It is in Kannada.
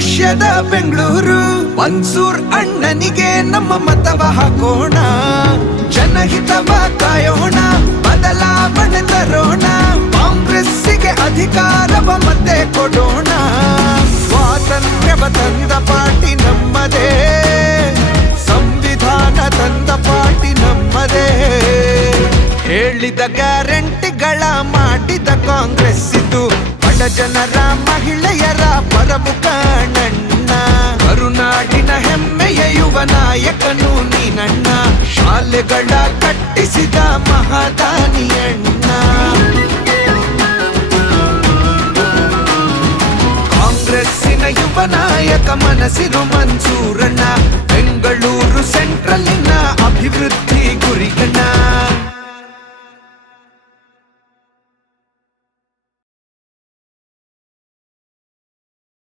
ಭವಿಷ್ಯದ ಬೆಂಗಳೂರು. ಮನ್ಸೂರ್ ಅಣ್ಣನಿಗೆ ನಮ್ಮ ಮತವ ಹಾಕೋಣ, ಜನಹಿತವ ಕಾಯೋಣ, ಬದಲಾವಣೆ ತರೋಣ, ಕಾಂಗ್ರೆಸ್ಸಿಗೆ ಅಧಿಕಾರವ ಮತ್ತೆ ಕೊಡೋಣ. ಸ್ವಾತಂತ್ರ್ಯವ ತಂದ ಪಾರ್ಟಿ ನಮ್ಮದೇ, ಸಂವಿಧಾನ ತಂದ ಪಾರ್ಟಿ ನಮ್ಮದೇ. ಹೇಳಿದ ಗ್ಯಾರಂಟಿಗಳ ಮಾಡಿದ ಕಾಂಗ್ರೆಸ್ ಇದು, ಬಡ ಜನರ ಮಹಿಳೆಯರ ಪರಮುಖ ನನ್ನ. ಕರುನಾಡಿನ ಹೆಮ್ಮೆಯ ಯುವ ನಾಯಕನು ನೀನಣ್ಣ, ಶಾಲೆಗಳ ಕಟ್ಟಿಸಿದ ಮಹಾದಾನಿಯಣ್ಣ. ಕಾಂಗ್ರೆಸ್ಸಿನ ಯುವ ನಾಯಕ ಮನಸ್ಸಿರು ಮನ್ಸೂರಣ್ಣ, ಬೆಂಗಳೂರು ಸೆಂಟ್ರಲ್ಲಿನ ಅಭಿವೃದ್ಧಿ ಗುರಿಗಣ್ಣ.